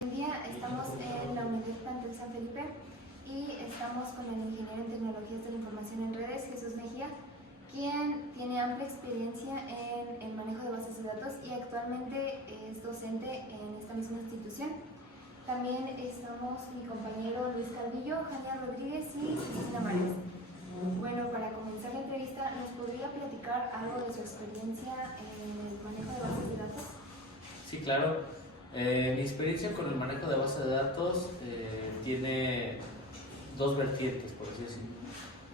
Hoy día estamos en la Unidad Plantel San Felipe y estamos con el ingeniero en tecnologías de la información en redes, Jesús Mejía, quien tiene amplia experiencia en el manejo de bases de datos y actualmente es docente en esta misma institución. También estamos mi compañero Luis Calvillo, Jania Rodríguez y Cristina Mares. Bueno, para comenzar la entrevista, ¿nos podría platicar algo de su experiencia en el manejo de bases de datos? Sí, claro. Mi experiencia con el manejo de base de datos tiene dos vertientes, por así decirlo.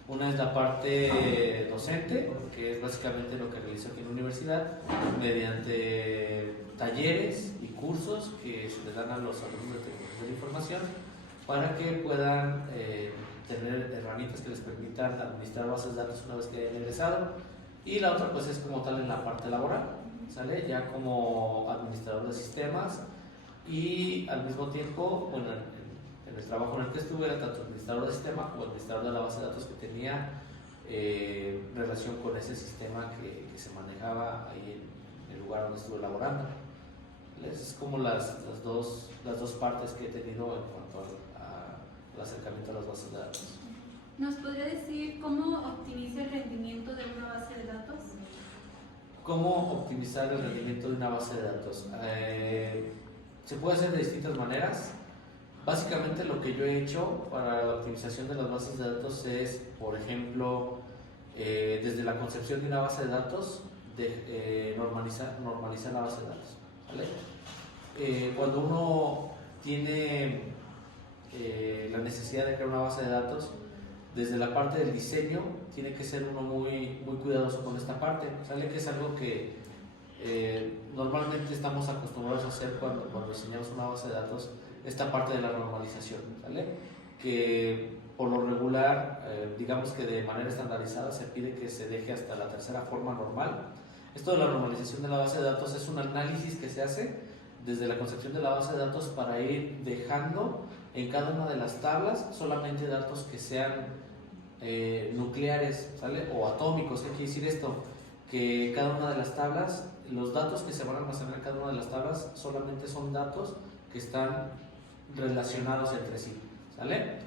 Una es la parte docente, que es básicamente lo que realizo aquí en la universidad, mediante talleres y cursos que se les dan a los alumnos de tecnología de la información para que puedan tener herramientas que les permitan administrar bases de datos una vez que hayan egresado. Y la otra pues es como tal en la parte laboral, ¿sale? Ya como administrador de sistemas y al mismo tiempo, bueno, en el trabajo en el que estuve era tanto administrador de sistema como administrador de la base de datos que tenía relación con ese sistema que se manejaba ahí en el lugar donde estuve laborando. Es como las dos partes que he tenido en cuanto al acercamiento a las bases de datos. ¿Nos podría decir cómo optimiza el rendimiento de una base de datos? ¿Cómo optimizar el rendimiento de una base de datos? Se puede hacer de distintas maneras. Básicamente lo que yo he hecho para la optimización de las bases de datos es, por ejemplo, desde la concepción de una base de datos, normalizar la base de datos, ¿vale? Cuando uno tiene la necesidad de crear una base de datos, desde la parte del diseño tiene que ser uno muy cuidadoso con esta parte, ¿sale? Que es algo que normalmente estamos acostumbrados a hacer cuando diseñamos una base de datos, esta parte de la normalización, ¿sale? Que por lo regular, digamos que de manera estandarizada se pide que se deje hasta la tercera forma normal. Esto de la normalización de la base de datos es un análisis que se hace desde la concepción de la base de datos para ir dejando en cada una de las tablas solamente datos que sean nucleares, ¿sale? O atómicos. ¿Qué quiere decir esto? Que cada una de las tablas, los datos que se van a almacenar en cada una de las tablas solamente son datos que están relacionados entre sí, ¿sale?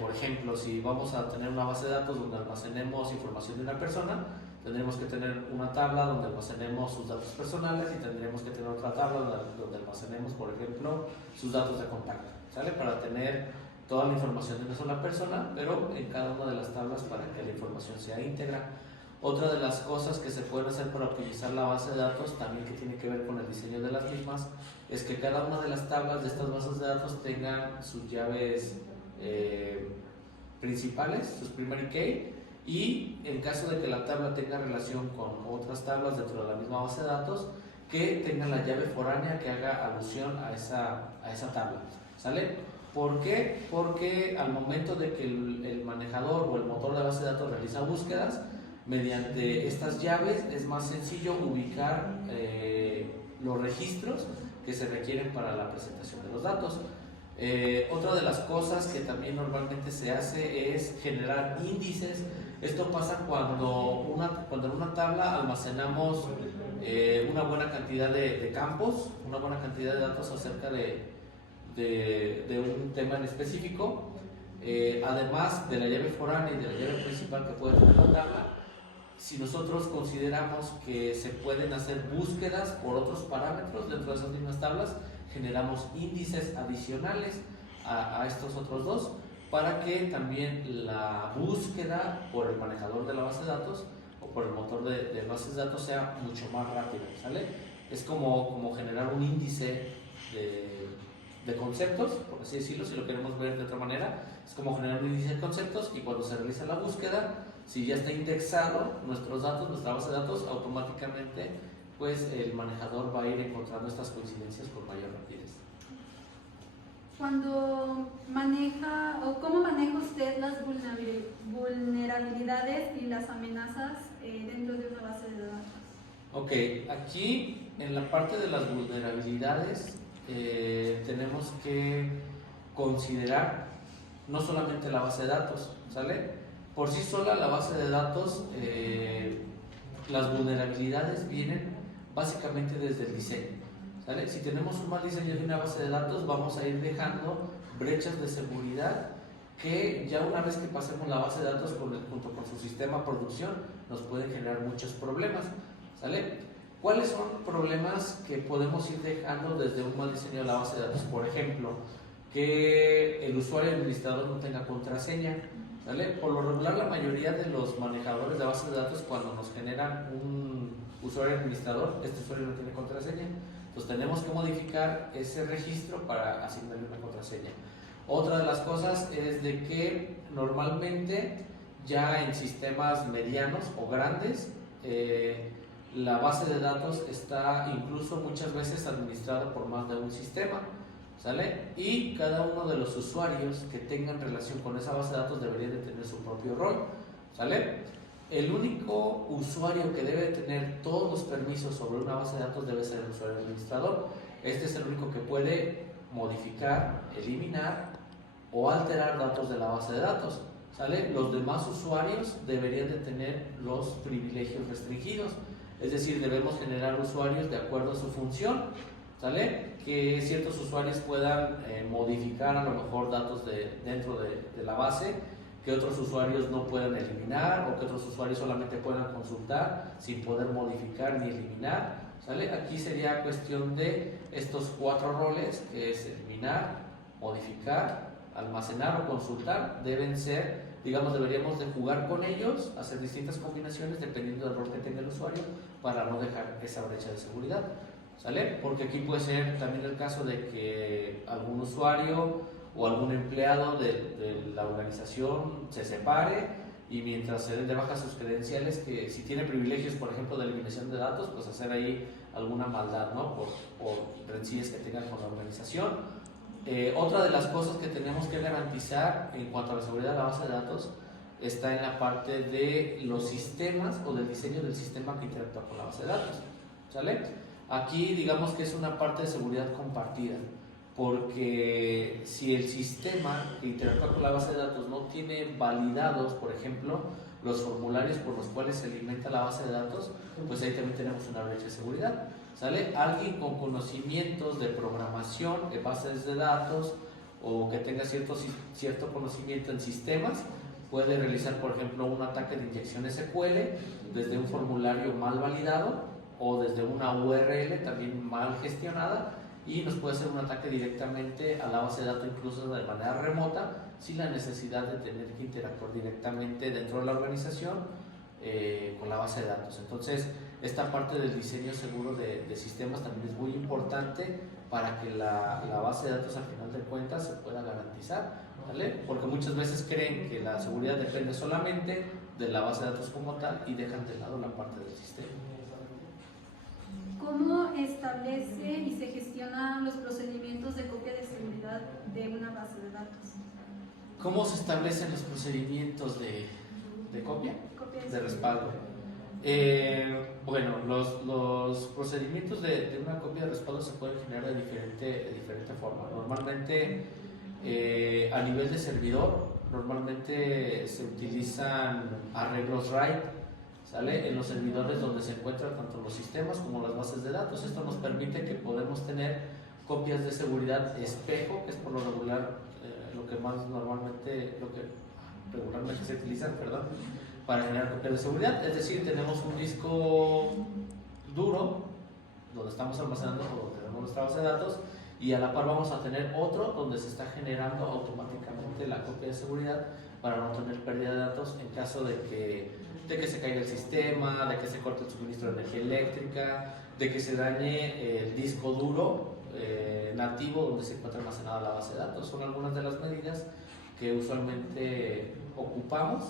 Por ejemplo, si vamos a tener una base de datos donde almacenemos información de una persona, tendremos que tener una tabla donde almacenemos sus datos personales y tendremos que tener otra tabla donde almacenemos, por ejemplo, sus datos de contacto, ¿sale? Para tener toda la información de una sola persona, pero en cada una de las tablas para que la información sea íntegra. Otra de las cosas que se pueden hacer para optimizar la base de datos, también que tiene que ver con el diseño de las mismas, es que cada una de las tablas de estas bases de datos tengan sus llaves principales, sus primary key, y en caso de que la tabla tenga relación con otras tablas dentro de la misma base de datos, que tenga la llave foránea que haga alusión a esa tabla, ¿sale? ¿Por qué? Porque al momento de que el manejador o el motor de base de datos realiza búsquedas, mediante estas llaves es más sencillo ubicar los registros que se requieren para la presentación de los datos. Otra de las cosas que también normalmente se hace es generar índices. Esto pasa cuando en una tabla almacenamos una buena cantidad de campos, una buena cantidad de datos acerca de un tema en específico, además de la llave foránea y de la llave principal que puede tener la tabla. Si nosotros consideramos que se pueden hacer búsquedas por otros parámetros dentro de esas mismas tablas, generamos índices adicionales a estos otros dos para que también la búsqueda por el manejador de la base de datos o por el motor de bases de datos sea mucho más rápida, ¿sale? Es como generar un índice de conceptos, por así decirlo, si lo queremos ver de otra manera, es como generar un índice de conceptos, y cuando se realiza la búsqueda, si ya está indexado nuestros datos, nuestra base de datos, automáticamente pues el manejador va a ir encontrando estas coincidencias con mayor rapidez. Cuando maneja o cómo maneja usted las vulnerabilidades y las amenazas dentro de una base de datos? Ok, aquí en la parte de las vulnerabilidades tenemos que considerar no solamente la base de datos, ¿sale? Por sí sola la base de datos, las vulnerabilidades vienen básicamente desde el diseño. ¿sale? Si tenemos un mal diseño de una base de datos, vamos a ir dejando brechas de seguridad que ya una vez que pasemos la base de datos junto con su sistema de producción, nos pueden generar muchos problemas, ¿sale? ¿Cuáles son problemas que podemos ir dejando desde un mal diseño de la base de datos? Por ejemplo, que el usuario administrador no tenga contraseña, ¿vale? Por lo regular, la mayoría de los manejadores de bases de datos, cuando nos generan un usuario administrador, este usuario no tiene contraseña. Entonces tenemos que modificar ese registro para asignarle una contraseña. Otra de las cosas es de que normalmente ya en sistemas medianos o grandes, la base de datos está incluso muchas veces administrada por más de un sistema, ¿sale? Y cada uno de los usuarios que tengan relación con esa base de datos debería de tener su propio rol, ¿sale? El único usuario que debe tener todos los permisos sobre una base de datos debe ser el usuario administrador. Este es el único que puede modificar, eliminar o alterar datos de la base de datos, ¿sale? Los demás usuarios deberían de tener los privilegios restringidos, es decir, debemos generar usuarios de acuerdo a su función, ¿sale? Que ciertos usuarios puedan modificar a lo mejor datos dentro de la base, que otros usuarios no puedan eliminar o que otros usuarios solamente puedan consultar sin poder modificar ni eliminar, ¿sale? Aquí sería cuestión de estos 4 roles, que es eliminar, modificar, almacenar o consultar. Deben ser, digamos, deberíamos de jugar con ellos, hacer distintas combinaciones dependiendo del rol que tenga el usuario para no dejar esa brecha de seguridad, ¿sale? Porque aquí puede ser también el caso de que algún usuario o algún empleado de la organización se separe y mientras se den de baja sus credenciales, que si tiene privilegios, por ejemplo, de eliminación de datos, pues hacer ahí alguna maldad, ¿no? Por rencillas que tengan con la organización. Otra de las cosas que tenemos que garantizar en cuanto a la seguridad de la base de datos está en la parte de los sistemas o del diseño del sistema que interactúa con la base de datos, ¿sale? Aquí digamos que es una parte de seguridad compartida, porque si el sistema que interactúa con la base de datos no tiene validados, por ejemplo, los formularios por los cuales se alimenta la base de datos, pues ahí también tenemos una brecha de seguridad, ¿sale? Alguien con conocimientos de programación de bases de datos o que tenga cierto conocimiento en sistemas puede realizar, por ejemplo, un ataque de inyección SQL desde un formulario mal validado o desde una URL también mal gestionada, y nos puede hacer un ataque directamente a la base de datos, incluso de manera remota, sin la necesidad de tener que interactuar directamente dentro de la organización con la base de datos. Entonces, esta parte del diseño seguro de sistemas también es muy importante para que la base de datos al final de cuentas se pueda garantizar, ¿vale? Porque muchas veces creen que la seguridad depende solamente de la base de datos como tal y dejan de lado la parte del sistema. ¿Cómo establece y se gestionan los procedimientos de copia de seguridad de una base de datos? ¿Cómo se establecen los procedimientos de copia? De respaldo. Bueno, los procedimientos de una copia de respaldo se pueden generar de diferente forma. Normalmente, a nivel de servidor, normalmente se utilizan arreglos RAID, ¿sale? En los servidores donde se encuentran tanto los sistemas como las bases de datos. Esto nos permite que podemos tener copias de seguridad espejo, que es por lo regular lo que regularmente se utilizan, perdón, para generar copias de seguridad. Es decir, tenemos un disco duro donde estamos almacenando o donde tenemos nuestra base de datos, y a la par vamos a tener otro donde se está generando automáticamente la copia de seguridad para no tener pérdida de datos en caso de que se caiga el sistema, de que se corte el suministro de energía eléctrica, de que se dañe el disco duro nativo donde se encuentra almacenada la base de datos. Son algunas de las medidas que usualmente ocupamos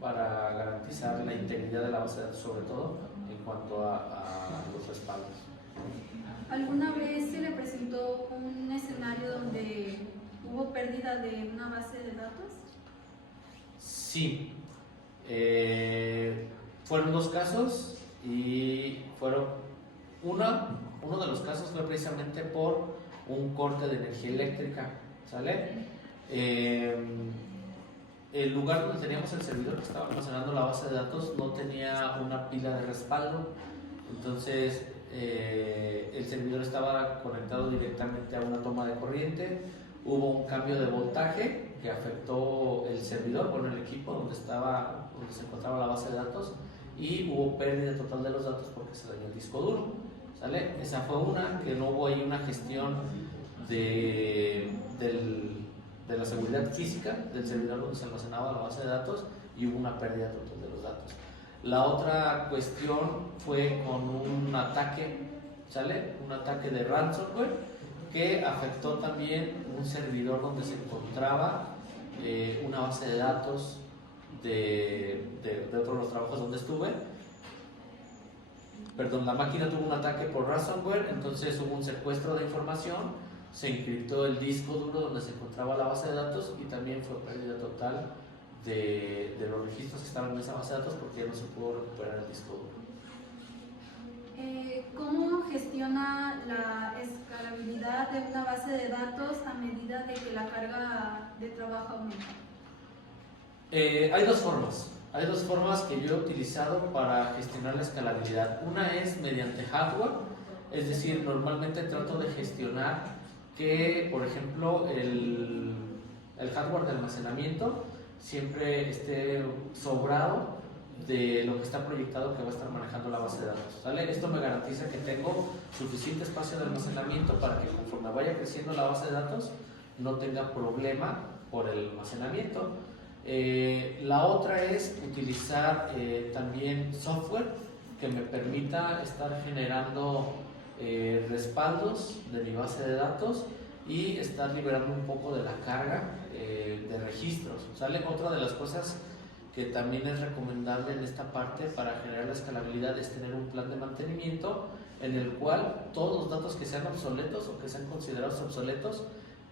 para garantizar la integridad de la base de datos, sobre todo en cuanto a los respaldos. ¿Alguna vez se le presentó un escenario donde hubo pérdida de una base de datos? Sí. Fueron 2 casos y uno de los casos fue precisamente por un corte de energía eléctrica, ¿sale? El lugar donde teníamos el servidor que estaba almacenando la base de datos no tenía una pila de respaldo, entonces el servidor estaba conectado directamente a una toma de corriente, hubo un cambio de voltaje que afectó el servidor, bueno, el equipo donde se encontraba la base de datos, y hubo pérdida total de los datos porque se dañó el disco duro, ¿sale? Esa fue una, que no hubo ahí una gestión de la seguridad física del servidor donde se almacenaba la base de datos, y hubo una pérdida total de los datos. La otra cuestión fue con un ataque, ¿sale? Un ataque de ransomware que afectó también un servidor donde se encontraba una base de datos de otro de los trabajos donde estuve. Perdón, la máquina tuvo un ataque por ransomware, entonces hubo un secuestro de información, se encriptó el disco duro donde se encontraba la base de datos, y también fue pérdida total de los registros que estaban en esa base de datos porque ya no se pudo recuperar el disco duro. ¿Cómo gestiona la escalabilidad de una base de datos a medida de que la carga de trabajo aumenta? Hay dos formas que yo he utilizado para gestionar la escalabilidad. Una es mediante hardware, es decir, normalmente trato de gestionar que, por ejemplo, el hardware de almacenamiento siempre esté sobrado de lo que está proyectado que va a estar manejando la base de datos, ¿vale? Esto me garantiza que tengo suficiente espacio de almacenamiento para que conforme vaya creciendo la base de datos no tenga problema por el almacenamiento. La otra es utilizar también software que me permita estar generando respaldos de mi base de datos y estar liberando un poco de la carga de registros, ¿sale? Otra de las cosas que también es recomendable en esta parte para generar la escalabilidad es tener un plan de mantenimiento en el cual todos los datos que sean obsoletos o que sean considerados obsoletos,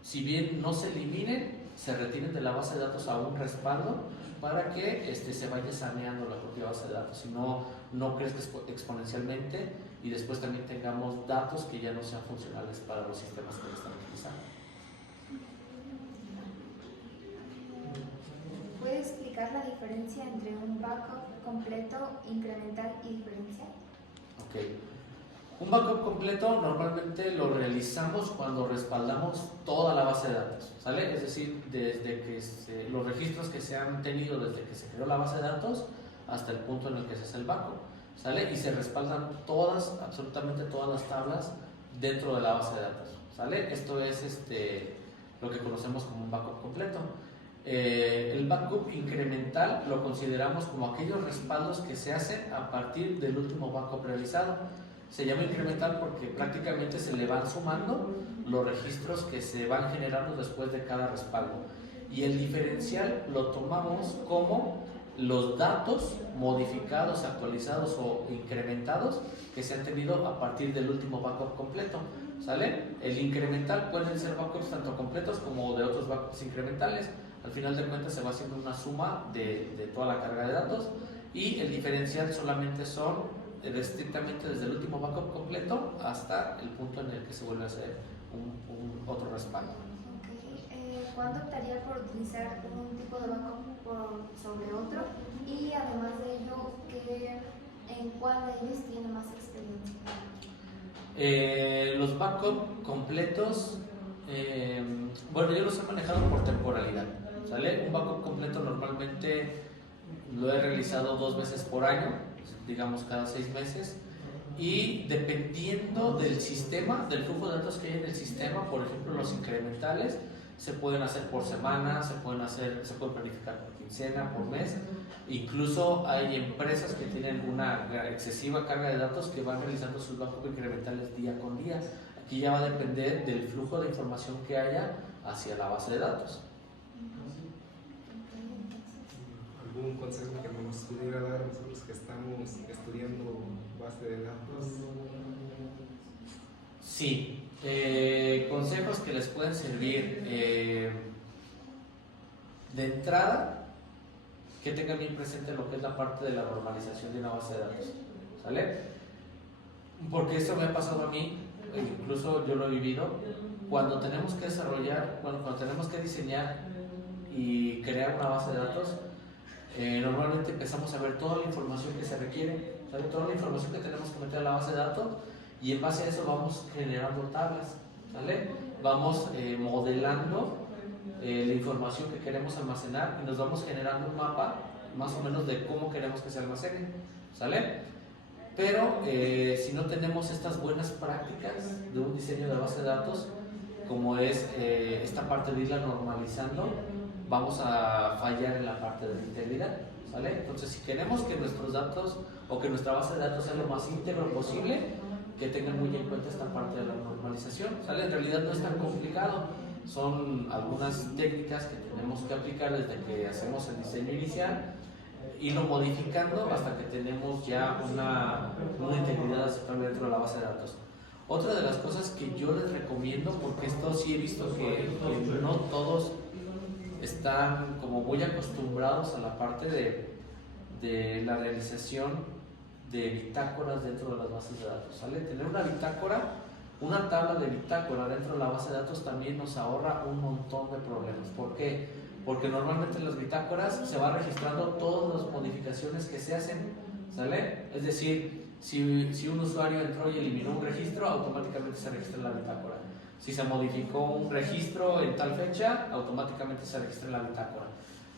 si bien no se eliminen, se retienen de la base de datos a un respaldo para que se vaya saneando la propia base de datos, si no crezca exponencialmente, y después también tengamos datos que ya no sean funcionales para los sistemas que lo están utilizando. ¿Puede explicar la diferencia entre un backup completo, incremental y diferencial? Ok. Un backup completo normalmente lo realizamos cuando respaldamos toda la base de datos, ¿sale? Es decir, desde que los registros que se han tenido desde que se creó la base de datos hasta el punto en el que se hace el backup, ¿sale? Y se respaldan absolutamente todas las tablas dentro de la base de datos, ¿sale? Esto es lo que conocemos como un backup completo. El backup incremental lo consideramos como aquellos respaldos que se hacen a partir del último backup realizado. Se llama incremental porque prácticamente se le van sumando los registros que se van generando después de cada respaldo. Y el diferencial lo tomamos como los datos modificados, actualizados o incrementados que se han tenido a partir del último backup completo, ¿sale? El incremental pueden ser backups tanto completos como de otros backups incrementales. Al final de cuentas se va haciendo una suma de toda la carga de datos, y el diferencial solamente son estrictamente desde el último backup completo hasta el punto en el que se vuelve a hacer otro respaldo. Okay. ¿Cuándo optaría por utilizar un tipo de backup sobre otro? Y además de ello, ¿en cuál de ellos tiene más experiencia? Los backup completos, bueno, yo los he manejado por temporalidad, ¿sale? Un backup completo normalmente lo he realizado 2 veces por año, digamos cada 6 meses, y dependiendo del sistema, del flujo de datos que hay en el sistema, por ejemplo los incrementales se pueden hacer por semana, se pueden planificar por quincena, por mes. Incluso hay empresas que tienen una excesiva carga de datos que van realizando sus backups incrementales día con día. Aquí ya va a depender del flujo de información que haya hacia la base de datos. ¿Algún consejo que nos pudiera dar a nosotros que estamos estudiando base de datos? Sí, consejos que les pueden servir. De entrada, que tengan bien presente lo que es la parte de la normalización de una base de datos, ¿sale? Porque esto me ha pasado a mí, incluso yo lo he vivido, cuando tenemos que desarrollar, cuando tenemos que diseñar y crear una base de datos, normalmente empezamos a ver toda la información que se requiere, ¿sale? Toda la información que tenemos que meter a la base de datos, y en base a eso vamos generando tablas, ¿sale? Vamos modelando la información que queremos almacenar y nos vamos generando un mapa más o menos de cómo queremos que se almacene, ¿sale? Pero si no tenemos estas buenas prácticas de un diseño de base de datos, como es esta parte de irla normalizando, vamos a fallar en la parte de la integridad, ¿sale? Entonces, si queremos que nuestros datos o que nuestra base de datos sea lo más íntegro posible, que tengan muy en cuenta esta parte de la normalización, ¿sale? En realidad no es tan complicado, son algunas técnicas que tenemos que aplicar desde que hacemos el diseño inicial, irlo modificando hasta que tenemos ya una integridad aceptable dentro de la base de datos. Otra de las cosas que yo les recomiendo, porque esto sí he visto que no todos están como muy acostumbrados a la parte de la realización de bitácoras dentro de las bases de datos, ¿sale? Tener una bitácora, una tabla de bitácora dentro de la base de datos también nos ahorra un montón de problemas. ¿Por qué? Porque normalmente en las bitácoras se va registrando todas las modificaciones que se hacen, ¿sale? Es decir, si un usuario entró y eliminó un registro, automáticamente se registra en la bitácora. Si se modificó un registro en tal fecha, automáticamente se registra en la bitácora.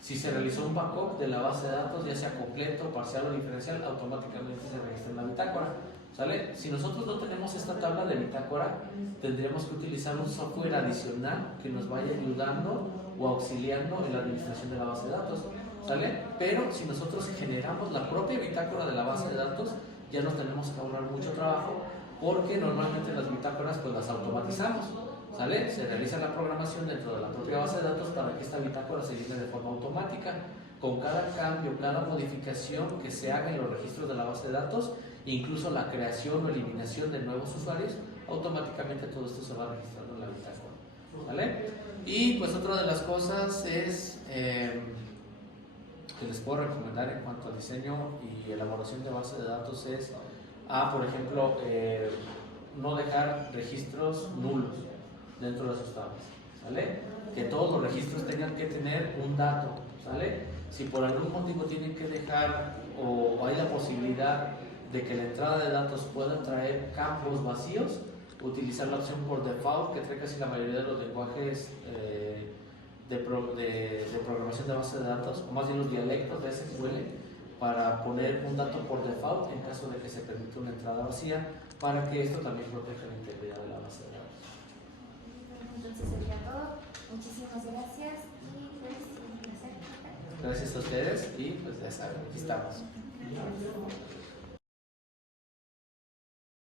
Si se realizó un backup de la base de datos, ya sea completo, parcial o diferencial, automáticamente se registra en la bitácora, ¿sale? Si nosotros no tenemos esta tabla de bitácora, tendríamos que utilizar un software adicional que nos vaya ayudando o auxiliando en la administración de la base de datos, ¿sale? Pero si nosotros generamos la propia bitácora de la base de datos, ya nos tenemos que ahorrar mucho trabajo, porque normalmente las bitácoras pues las automatizamos, ¿sale? Se realiza la programación dentro de la propia base de datos para que esta bitácora se llene de forma automática. Con cada cambio, cada modificación que se haga en los registros de la base de datos, incluso la creación o eliminación de nuevos usuarios, automáticamente todo esto se va registrando en la bitácora, ¿vale? Y pues otra de las cosas es que les puedo recomendar en cuanto al diseño y elaboración de base de datos es, por ejemplo, no dejar registros nulos dentro de sus tablas, ¿sale? Que todos los registros tengan que tener un dato, ¿sale? Si por algún motivo tienen que dejar o hay la posibilidad de que la entrada de datos pueda traer campos vacíos, utilizar la opción por default que trae casi la mayoría de los lenguajes de programación de base de datos, o más bien los dialectos de SQL, para poner un dato por default en caso de que se permita una entrada vacía, para que esto también proteja la integridad de la base de datos. Entonces sería todo. Muchísimas gracias y pues un placer. Gracias a ustedes y pues ya saben, aquí estamos.